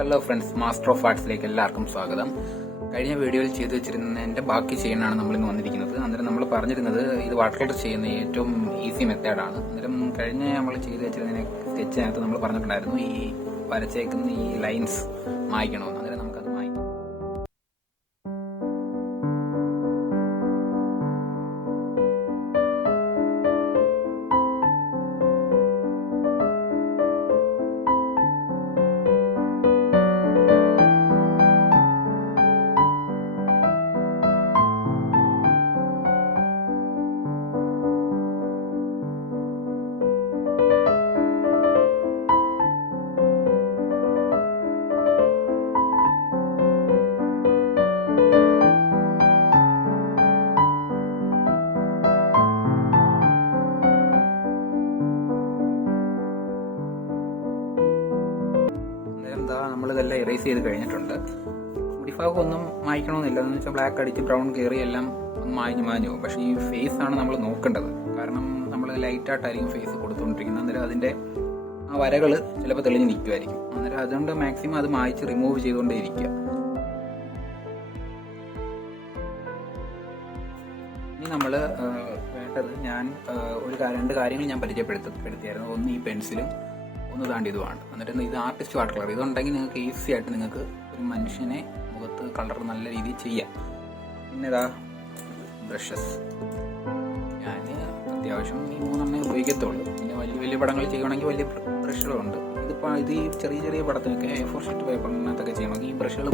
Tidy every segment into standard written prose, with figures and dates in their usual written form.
Hello friends, master of ആർട്സിലേക്ക് എല്ലാവർക്കും സ്വാഗതം. കഴിഞ്ഞ വീഡിയോയിൽ ചെയ്തു വെച്ചിരുന്നതിന്റെ ബാക്കി ചെയ്യാനാണ് നമ്മൾ ഇന്ന് വന്നിരിക്കുന്നത്. അന്നേരം നമ്മൾ പറഞ്ഞിരുന്നത് ഇത് വാട്ടർ കളർ ചെയ്യുന്ന ഏറ്റവും ഈസി മെത്തേഡാണ്. അന്നേരം കഴിഞ്ഞ നമ്മൾ ചെയ്തു വെച്ചിരുന്നതിനെ സ്കെച്ചിനകത്ത് നമ്മൾ പറഞ്ഞിട്ടുണ്ടായിരുന്നു ഈ വരച്ചേക്കുന്ന ഈ ലൈൻസ് മായ്ക്കണമെന്ന്. അന്നേരം നമുക്കത് മായ്ക്കാം. നമ്മളിതെല്ലാം ഇറേസ് ചെയ്ത് കഴിഞ്ഞിട്ടുണ്ട്. മുടിഭാഗം ഒന്നും മായ്ക്കണമെന്നില്ല. എന്ന് വെച്ചാൽ ബ്ലാക്ക് അടിച്ച് ബ്രൗൺ കയറി എല്ലാം ഒന്ന് മാഞ്ഞു പോകും. പക്ഷേ ഈ ഫേസ് ആണ് നമ്മൾ നോക്കേണ്ടത്. കാരണം നമ്മൾ ലൈറ്റായിട്ടായിരിക്കും ഫേസ് കൊടുത്തുകൊണ്ടിരിക്കുന്നത്. അന്നേരം അതിന്റെ ആ വരകൾ ചിലപ്പോൾ തെളിഞ്ഞ് നിൽക്കുമായിരിക്കും. അന്നേരം അതുകൊണ്ട് മാക്സിമം അത് മായ്ച്ച് റിമൂവ് ചെയ്തുകൊണ്ടേ ഇരിക്കുക. ഇനി നമ്മൾ വേണ്ടത് രണ്ട് കാര്യങ്ങൾ ഞാൻ പരിചയപ്പെടുത്തിയായിരുന്നു. ഒന്ന് ഈ പെൻസിലും, ഒന്ന് താണ്ടിയതുമാണ്. എന്നിട്ട് ഇത് ആർട്ടിസ്റ്റ് വാട്ടർ കളർ. ഇതുണ്ടെങ്കിൽ നിങ്ങൾക്ക് ഈസി ആയിട്ട് നിങ്ങൾക്ക് ഒരു മനുഷ്യനെ മുഖത്ത് കളർ നല്ല രീതിയിൽ ചെയ്യാം. പിന്നെ ഇതാ ബ്രഷസ്. ഞാൻ അത്യാവശ്യം ഈ 3 ഉപയോഗിക്കത്തുള്ളൂ. പിന്നെ വലിയ പടങ്ങൾ ചെയ്യുകയാണെങ്കിൽ വലിയ ബ്രഷുകളുണ്ട്. ഇത് ഈ ചെറിയ പടത്തിനൊക്കെ A4 ഷീറ്റ് പേപ്പറിനകത്തൊക്കെ ചെയ്യണമെങ്കിൽ ഈ ബ്രഷുകൾ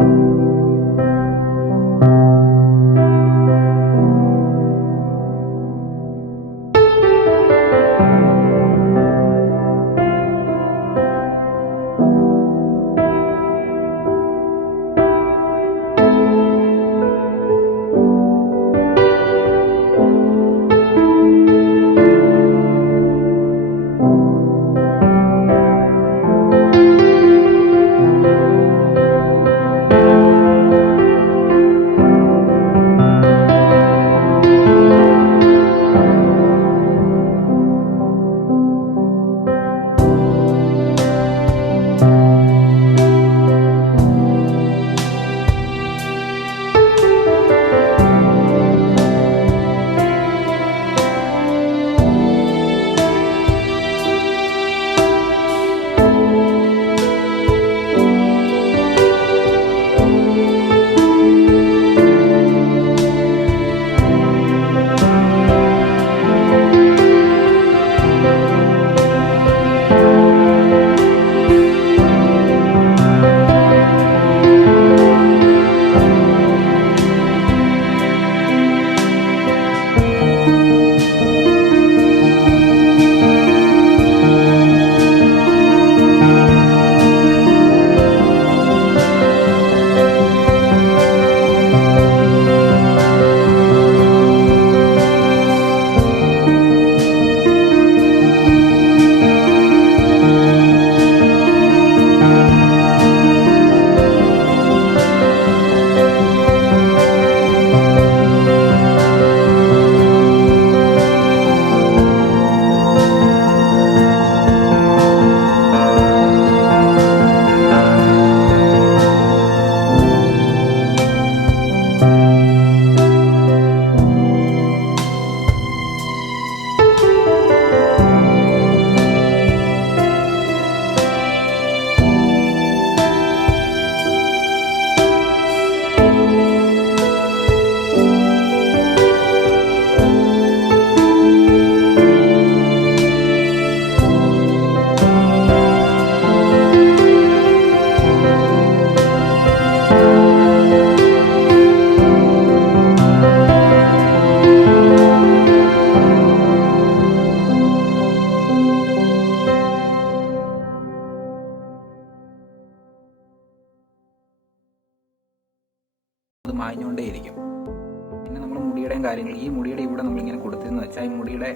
അത് മാഞ്ഞുകൊണ്ടേയിരിക്കും. പിന്നെ നമ്മൾ മുടിയുടെയും കാര്യങ്ങൾ, ഈ മുടിയുടെ ഇവിടെ നമ്മളിങ്ങനെ കൊടുത്തതെന്ന് വെച്ചാൽ ഈ മുടിയുടെ